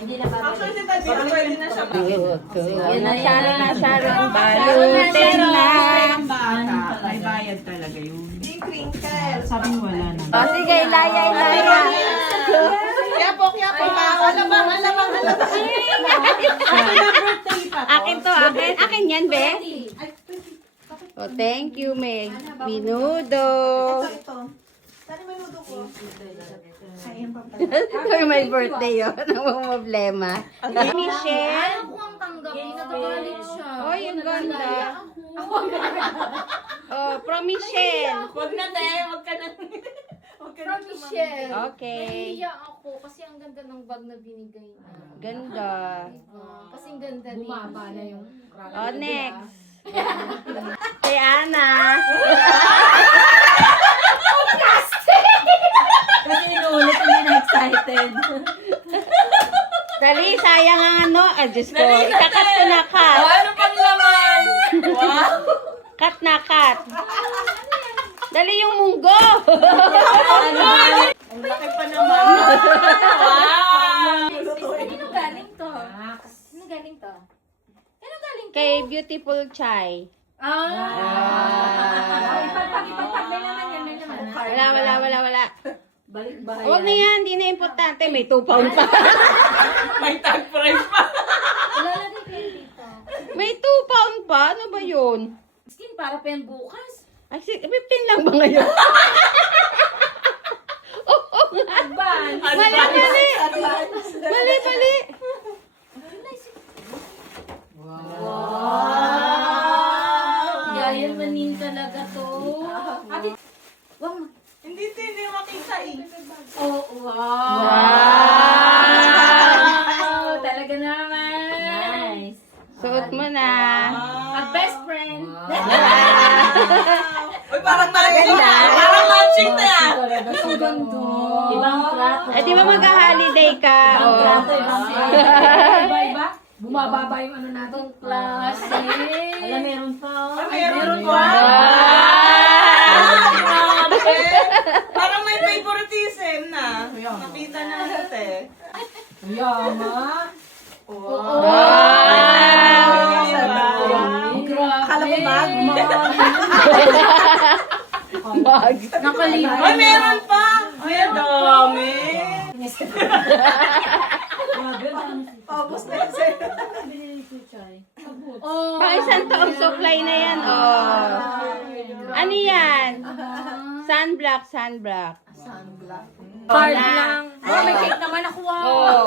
Hindi na babalik. Actually, si Tati, pwede na siya Yun na Sharon, balutin na. May bayad talaga yun. Yung crinkle. Sabi mo wala na. O sige, ilaya. Yapok. Alabang. Akin to, akin. Akin yan, be. Oh, thank you, Meg. Minudo. Ito. Saan may nudo ko? Ito yung my birthday yun. Ang problema. Michelle. Ayaw ko ang tanggapin. Nagagalit siya. Oh, yung ganda. Oh, from Michelle. Huwag na, te. Huwag ka na. From Michelle. Okay. Nahihiya ako kasi ang ganda ng bag na binigay niya. Ganda. Kasi ang ganda din. Bumaba na yung Oh, next. Kay Ana. Kasi inuulit, hindi na excited. Dali, sayang ang ano. Ah, Diyos ko. Ikakat ko na cut. Ano pang laman? Wow. Cut na cut. Dali yung munggo. Ang laki pa naman. Wow. Sino galing to? Sino galing to? Sino galing to? Kay Beautiful Chai. Ipagpag may naman yan, may naman. Wala. Balik bahay. Huwag na yan, hindi na importante. May 2 pound pa. May tag price pa. Wala na din kayo dito. May 2 pound pa? Ano ba yun? Skin para pa yan bukas. Ay, 15 lang ba ngayon? Oo nga. Mali. Yayan manin talaga to. Ate, wag mo. Hindi makita eh. Oh, wow. Talaga naman. Nice. Suot mo na. A best friend. Uy, parang matching na. Parang matching na. Ang ganda. Ibang trato. Eh, di ba mag-holiday ka? Ibang Oh. trato, ibang trato. Iba-iba? Bumababa yung ano natin. Klase. Alam, meron pa. Meron pa. Parang may favoritism na. Nakita na natin. Yama. Wow. Akala ko bag. Bag. Nakalimutan. Ay, meron pa. Ay, ang dami. Tapos na yun sa'yo. Oh. Pang isang taong supply na yan. Oh. Ano yan? Sunblock. Sunblock. Card lang. Oh, may cake naman ako. Wow. Oh.